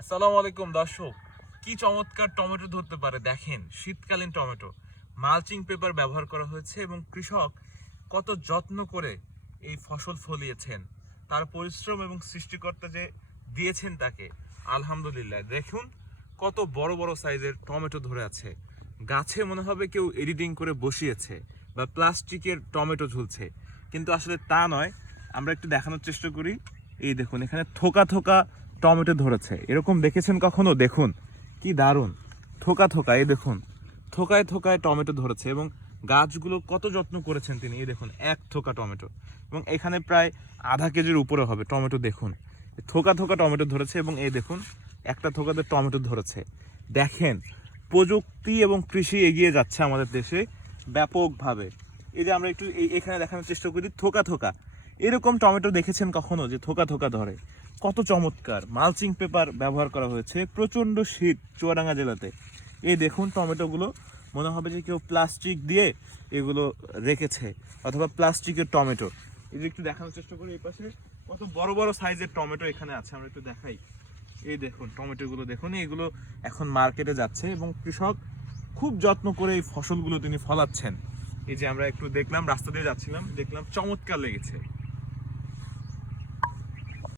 আসসালামু আলাইকুম দর্শক, কি চমৎকার টমেটো ধরতে পারে দেখেন। শীতকালীন টমেটো, মালচিং পেপার ব্যবহার করা হয়েছে এবং কৃষক কত যত্ন করে এই ফসল ফলিয়েছেন। তার পরিশ্রম এবং সৃষ্টিকর্তা যে দিয়েছেন তাকে আলহামদুলিল্লাহ। দেখুন কত বড় বড় সাইজের টমেটো ধরে আছে। গাছে মনে হবে কেউ এডিটিং করে বসিয়েছে বা প্লাস্টিকের টমেটো ঝুলছে, কিন্তু আসলে তা নয়। আমরা একটু দেখানোর চেষ্টা করি। এই দেখুন, এখানে থোকা থোকা টমেটো ধরেছে। এরকম দেখেছেন কখনো? দেখুন কি দারুণ থোকা থোকা। এই দেখুন থোকায় থোকায় টমেটো ধরেছে এবং গাছগুলো কত যত্ন করেছেন তিনি। এই দেখুন এক থোকা টমেটো, এবং এখানে প্রায় আধা কেজির উপরে হবে টমেটো। দেখুন থোকা থোকা টমেটো ধরেছে এবং এই দেখুন একটা থোকাতে টমেটো ধরেছে। দেখেন প্রযুক্তি এবং কৃষি এগিয়ে যাচ্ছে আমাদের দেশে ব্যাপকভাবে। এই যে আমরা একটু এখানে দেখানোর চেষ্টা করি থোকা থোকা। এরকম টমেটো দেখেছেন কখনো যে থোকা থোকা ধরে? কত চমৎকার মালচিং পেপার ব্যবহার করা হয়েছে। প্রচণ্ড শীত চুয়াডাঙ্গা জেলাতে। এই দেখুন টমেটোগুলো মনে হবে যে কেউ প্লাস্টিক দিয়ে এগুলো রেখেছে, অথবা প্লাস্টিকের টমেটো। এই যে একটু দেখানোর চেষ্টা করি, এই পাশে কত বড় বড় সাইজের টমেটো এখানে আছে। আমরা একটু দেখাই। এই দেখুন টমেটোগুলো দেখুন, এগুলো এখন মার্কেটে যাচ্ছে এবং কৃষক খুব যত্ন করে এই ফসলগুলো তিনি ফলাচ্ছেন। এই যে আমরা একটু দেখলাম, রাস্তা দিয়ে যাচ্ছিলাম, দেখলাম চমৎকার লেগেছে।